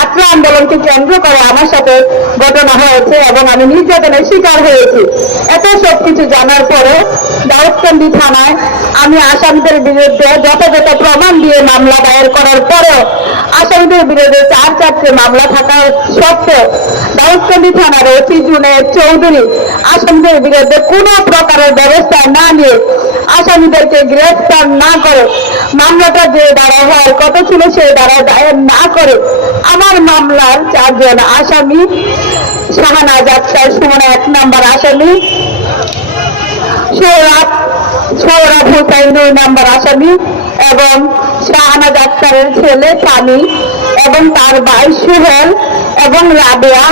ছাত্র আন্দোলনকে কেন্দ্র করে আমার সাথে ঘটনা হয়েছে এবং আমি নির্যাতনের শিকার হয়েছি। এত সব কিছু জানার পরে দাউদকান্দি থানায় আমি আসামিদের বিরুদ্ধে যথাযথ প্রমাণ দিয়ে মামলা দায়ের করার পরেও আসামিদের বিরুদ্ধে চার চারটে মামলা থাকা সত্ত্বেও দাউদকান্দি থানার ওসি জুনের চৌধুরী আসামিদের বিরুদ্ধে কোনো প্রকারের ব্যবস্থা না নিয়ে আসামিদেরকে গ্রেফতার না করে মামলাটা যে দ্বারা হওয়ার কথা ছিল সেই দ্বারা দায়ের না করে আমার মামলার চারজন আসামি, শাহানাজ আক্তার সুমনা এক নাম্বার আসামি, সৌরভ সৌরভ দুই নাম্বার আসামি এবং শাহানাজ আক্তারের ছেলে এবং তার ভাই সুহেল এবং রাবেয়া।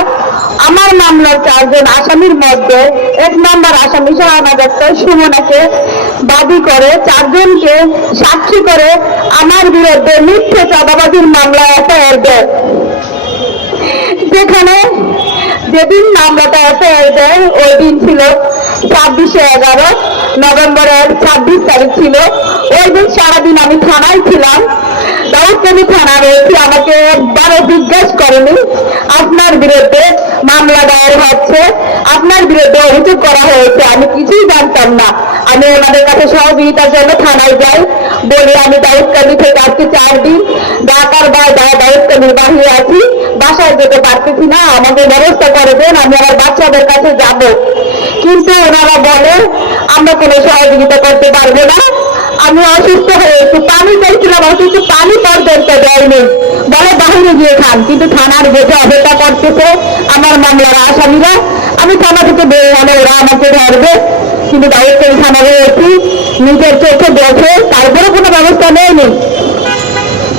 আমার মামলার চারজন আসামির মধ্যে এক নম্বর আসামি শাহানাজ আক্তার সুমনাকে দাবি করে, চারজনকে সাক্ষী করে আমার বিরুদ্ধে মিথ্যে চাঁদাবাজির মামলা এফআইআর দেয়। যেখানে যেদিন মামলাটা এফআইআর দেয়, ওই দিন ছিল ছাব্বিশে এগারো নভেম্বরের ছাব্বিশ তারিখ ছিল। ওই দিন সারাদিন আমি থানায় ছিলাম। দাউদকান্দি থানার ওসি আমাকে একবারও জিজ্ঞেস করেনি, আপনার বিরুদ্ধে মামলা দায়ের হচ্ছে, আপনার বিরুদ্ধে অভিযোগ করা হয়েছে, আমি কিছুই জানতাম না। আমি ওনাদের কাছে সহযোগিতার জন্য থানায় যাই। বলি আমি দাউদকান্দি থেকে আজকে চার দিন ঢাকার বা দাউদকান্দির বাহিরে আছি, বাসায় যেতে পারতেছি না, আমাকে ব্যবস্থা করে দেন, আমি আমার বাচ্চাদের কাছে যাব। কিন্তু ওনারা বলে, আমরা কোনো সহযোগিতা করতে পারব না। আমি অসুস্থ হয়ে একটু পানি চাইছিলাম অথচ পানি পর্যন্ত দেয়নি। বলে বাহিরে গিয়ে খান, কিন্তু থানার গেটে অপেক্ষা করতেছে আমার মামলার আসামিরা। আমি থানা থেকে বের হলে ওরা আমাকে ধরবে। কিন্তু দায়িত্ব থানা রয়েছি নিজের চোখে দেখে তারপরে কোনো ব্যবস্থা নেয়নি।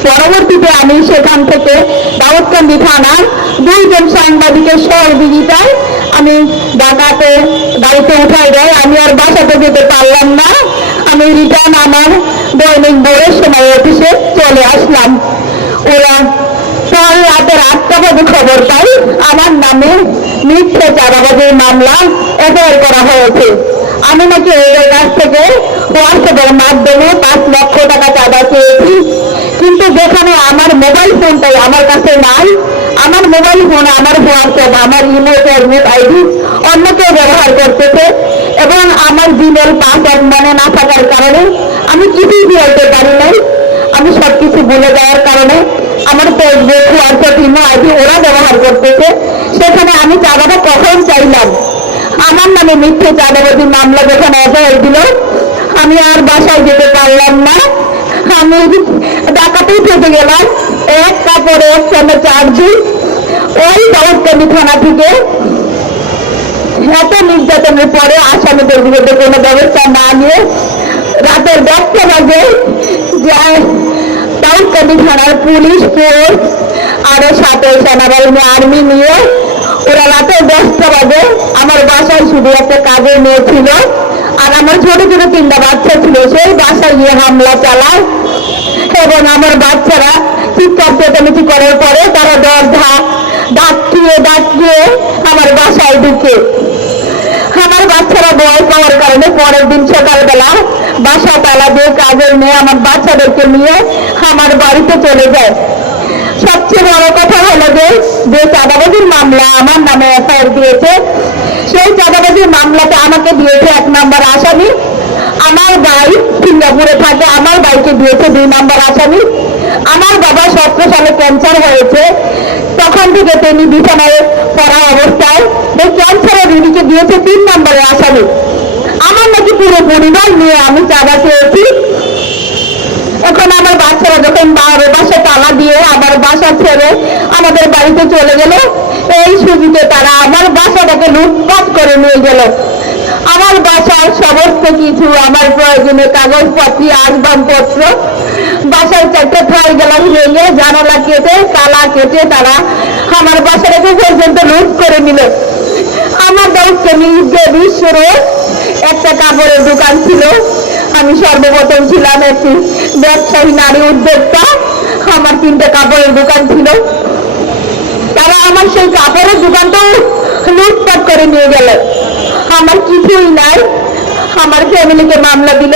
পরবর্তীতে আমি সেখান থেকে দাউদকান্দি থানার দুইজন সাংবাদিকের সহযোগিতায় আমি ঢাকাতে গাড়িতে উঠাই দেয়। আমি আর বাসাতে যেতে পারলাম না। আমি রিটার্ন আমার দৈনিক বইয়ের সময় অফিসে চলে আসলাম। ওরা পর রাতের আটটা বাজে খবর পাই আমার নামে মিথ্যে চাঁদাবাজির মামলা এফআইআর করা হয়েছে। আমি নাকি ওদের কাছ থেকে হোয়াটসঅ্যাপের মাধ্যমে পাঁচ লক্ষ টাকা চাঁদা চেয়েছি কিন্তু যেখানে আমার মোবাইল ফোনটাই আমার কাছে নাই, আমার মোবাইল ফোন আমার হোয়াটসঅ্যাপ আমার ইমেল ফেসবুক আইডি অন্য কেউ ব্যবহার করতেছে এবং আমার জিমেল পাসওয়ার্ড মনে না থাকার কারণে আমি কিছুই বলতে পারি নাই। আমি সব কিছু ভুলে যাওয়ার কারণে আমার ফেসবুক হোয়াটসঅ্যাপ ইমেল আইডি ওরা ব্যবহার করতেছে। সেখানে আমি চাঁদাটা কখন চাইলাম? আমার নামে মিথ্যে চাঁদাবাজি মামলা যখন এফআইআর দিল, আমি আর বাসায় যেতে পারলাম না। আমি ডাকাতেই থেকে গেলাম, এক কাপড়ে এক সঙ্গে চার দিন ওই দাউদকান্দি থানা থেকে এত নির্যাতনের পরে আসামিদের বিরুদ্ধে কোনো ব্যবস্থা না নিয়ে রাতের দশটা বাজে যে দাউদকান্দি থানার পুলিশ ফোর্স, আরও সাথে সেনাবাহিনী, আর্মি নিয়ে ওরা রাতের দশটা বাজে। আমার বাসায় শুধু একটা কাজের মেয়ে ছিল। আর আমার ছোট ছোট তিনটা বাচ্চা ছিল। সেই বাসায় গিয়ে হামলা চালায়। এবং আমার বাচ্চারা চিৎকার চেঁচামেচি করার পরে তারা দরজা ডাকিয়ে ডাকিয়ে আমার বাসায় ঢুকে। আমার বাচ্চারা ভয় পাওয়ার কারণে পরের দিন সকালবেলা বাসা তালা দিয়ে কাজের মেয়ে, আমার বাচ্চাদেরকে নিয়ে আমার বাড়িতে চলে যায়। সবচেয়ে বড় কথা হলো যে যে চাঁদাবাজির মামলা আমার নামে এফআইআর দিয়েছে, সেই চাঁদাবাজির মামলাতে আমাকে দিয়েছে এক নম্বর আসামি। আমার ভাই সিঙ্গাপুরে থাকে, আমার ভাইকে দিয়েছে দুই নম্বর আসামি। আমার বাবা সতেরো সালে ক্যান্সার হয়েছে। তখন থেকে তিনি বিছানায় পড়া অবস্থায় এই ক্যান্সারের রুগীকে দিয়েছে তিন নম্বরের আসামি। আমার নাকি পুরো পরিবার নিয়ে আমি চাঁদা চেয়েছি। এখন আমার বাচ্চারা যখন বাসা তালা দিয়ে আমার বাসা ছেড়ে আমাদের বাড়িতে চলে গেল, এই সুযোগে তারা আমার বাসাটাকে লুটপাট করে নিয়ে গেল। আমার বাসার সমস্ত কিছু, আমার প্রয়োজনীয় কাগজপত্র, আসবাবপত্র বাসার চারটে থাই গেলাম ভেঙে জানালা কেটে, তালা কেটে তারা আমার বাসাটাকে পর্যন্ত লুট করে নিল। আমার দোষকে নিজে বিশ্বরে একটা কাপড়ের দোকান ছিল। আমি সর্বপ্রথম ছিলাম একটি ব্যবসায়ী নারী উদ্যোক্তা। আমার তিনটে কাপড়ের দোকান ছিল। তারা আমার সেই কাপড়ের দোকানটাও লুটপাট করে নিয়ে গেল। আমার কিছুই নাই। আমার ফ্যামিলিকে মামলা দিল,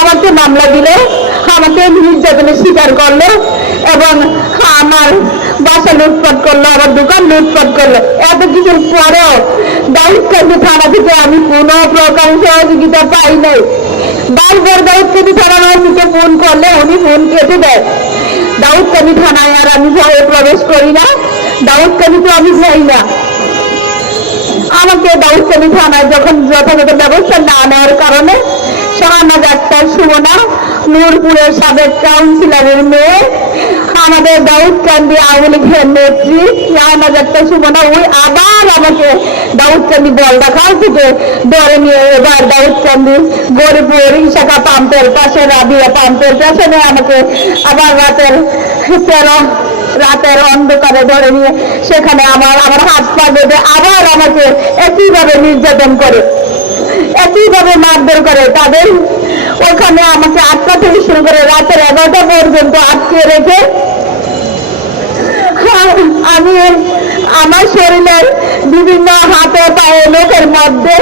আমাকে মামলা দিল, আমাকে নির্যাতনের স্বীকার করল এবং আমার বাসা লুটপাট করল, আমার দোকান লুটপাট করল। এত কিছুর পরেও দাউদকান্দি থানা থেকে আমি কোনো প্রকার সহযোগিতা পাই নাই। বারবার ছাড়া আমার দিকে ফোন করলে উনি ফোন কেটে দেয় দাউদকান্দি থানায় আর আমি ভয়ে প্রবেশ করি না দাউদকান্দি তো আমি যাই না আমাকে দাউদকান্দি থানায় যখন যথাযথ ব্যবস্থা না নেওয়ার কারণে শাহানা ডাক্তার সুমনা নূরপুরের সাবেক কাউন্সিলরের মেয়ে আমাদের দাউদকান্দি আওয়ামী লীগের নেত্রী শাহানাজ আক্তার সুমনা, ওই আবার আমাকে দাউদকান্দি খাল থেকে ধরে নিয়ে এবার দাউদকান্দি গরিপুর ইশাখা পাম্পের পাশে, রাবিয়া পাম্পের পেছনে আমাকে আবার রাতের তেরো রাতের অন্ধকারে ধরে নিয়ে সেখানে আমার আমার হাত পা বেঁধে আবার আমাকে একইভাবে নির্যাতন করে। একইভাবে মারধর করে তাদের ওখানে আমাকে আটটা থেকে শুরু করে রাতের এগারোটা পর্যন্ত আটকে রেখে আমি আমার শরীরের বিভিন্ন হাতে পায়ে লোকের মধ্যে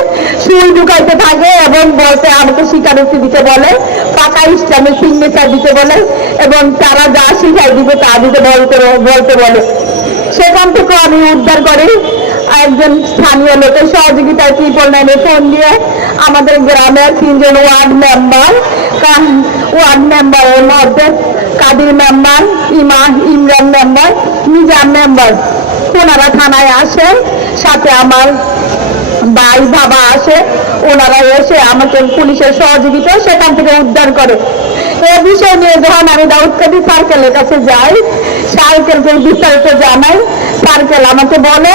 সুই ঢুকাইতে থাকে এবং বলতে আমাকে স্বীকারোক্তি দিতে বলে, পাকা ইসলামের সিগনেচার দিতে বলে এবং তারা যা শিখাই দিবে তা দিতে বলতে বলতে বলে। সেখান থেকে আমি উদ্ধার করি। একজন স্থানীয় লোকের সহযোগিতায় ট্রিপল নাইনে ফোন দিয়ে আমাদের গ্রামের তিনজন ওয়ার্ড মেম্বার ওয়ার্ড মেম্বারের মধ্যে কাদির মেম্বার ইমা ইমরান মেম্বার নিজাম মেম্বার ওনারা থানায় আসে, সাথে আমার ভাই, বাবা আসে। ওনারা এসে আমাকে পুলিশের সহযোগিতা সেখান থেকে উদ্ধার করে। এই বিষয় নিয়ে যখন আমি দাউদকাদি সার্কেলের কাছে যাই, সার্কেলকে বিস্তারিত জানাই। সার্কেল আমাকে বলে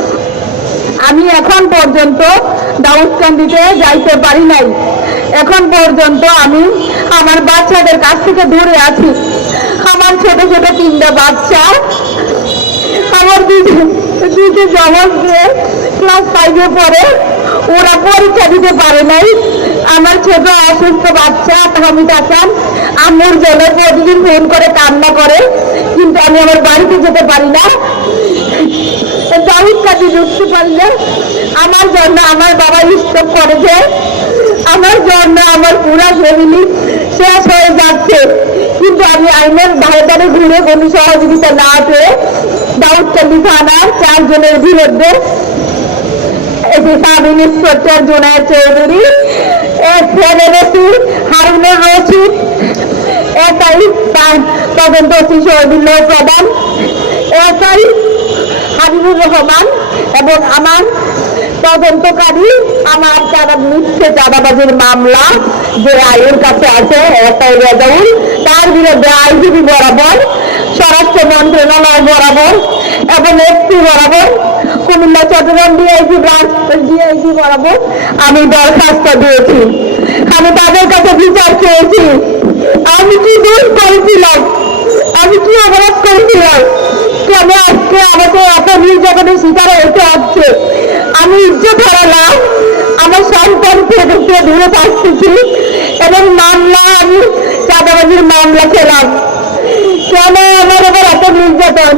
আমি এখন পর্যন্ত দাউদকান্দিতে যাইতে পারি নাই। এখন পর্যন্ত আমি আমার বাচ্চাদের কাছ থেকে দূরে আছি। আমার ছোট ছোট তিনটা বাচ্চা। আমার দুটো জমজ দিয়ে ক্লাস ফাইভে পড়ে। ওরা পরীক্ষা দিতে পারে নাই। আমার ছোট অসুস্থ বাচ্চা হামিদ হাসান আম্মুর জন্য প্রতিদিন ফোন করে কান্না করে। কিন্তু আমি আমার বাড়িতে যেতে পারি না। দাউদ কাজে ঢুকতে পারলে আমার জন্য আমার বাবা স্টক করেছে। আমার জন্য আমার পুরা ফ্যামিলি শেষ হয়ে যাচ্ছে। কিন্তু আমি আইনের ধারে ধারে ঘুরে কোনো সহযোগিতা না পেয়ে দাউদকান্দি থানার চারজনের বিরুদ্ধে এসে sub inspector Zonayer Chowdhury AC Harunur Rashid SI তদন্ত শহীদুল্লাহ প্রধান। এসআই হাবিবুর রহমান এবং আমার তদন্তকারী, আমার যারা মিথ্যে চাঁদাবাজির মামলা, যে আইনের কাছে আছে রেজাউল, তার বিরুদ্ধে আইজিবি বরাবর, স্বরাষ্ট্র মন্ত্রণালয় বরাবর এবং এসপি বরাবর, কুমিল্লা চট্টগ্রাম ডিআইজি ডিআইজি বরাবর আমি দরখাস্ত দিয়েছি। আমি তাদের কাছে বিচার চেয়েছি। আমি কি দোষ করেছিলাম? আমি কি অপরাধ করেছিলাম? নির্যাতনের শিকার হতে হচ্ছে। আমি ইজ্জত হারালাম আমার সন্তান থেকে দূরে থাকতেছি এবং মামলা, আমি চাঁদাবাজির মামলা খেলাম। কেন আমার এবার এত নির্যাতন?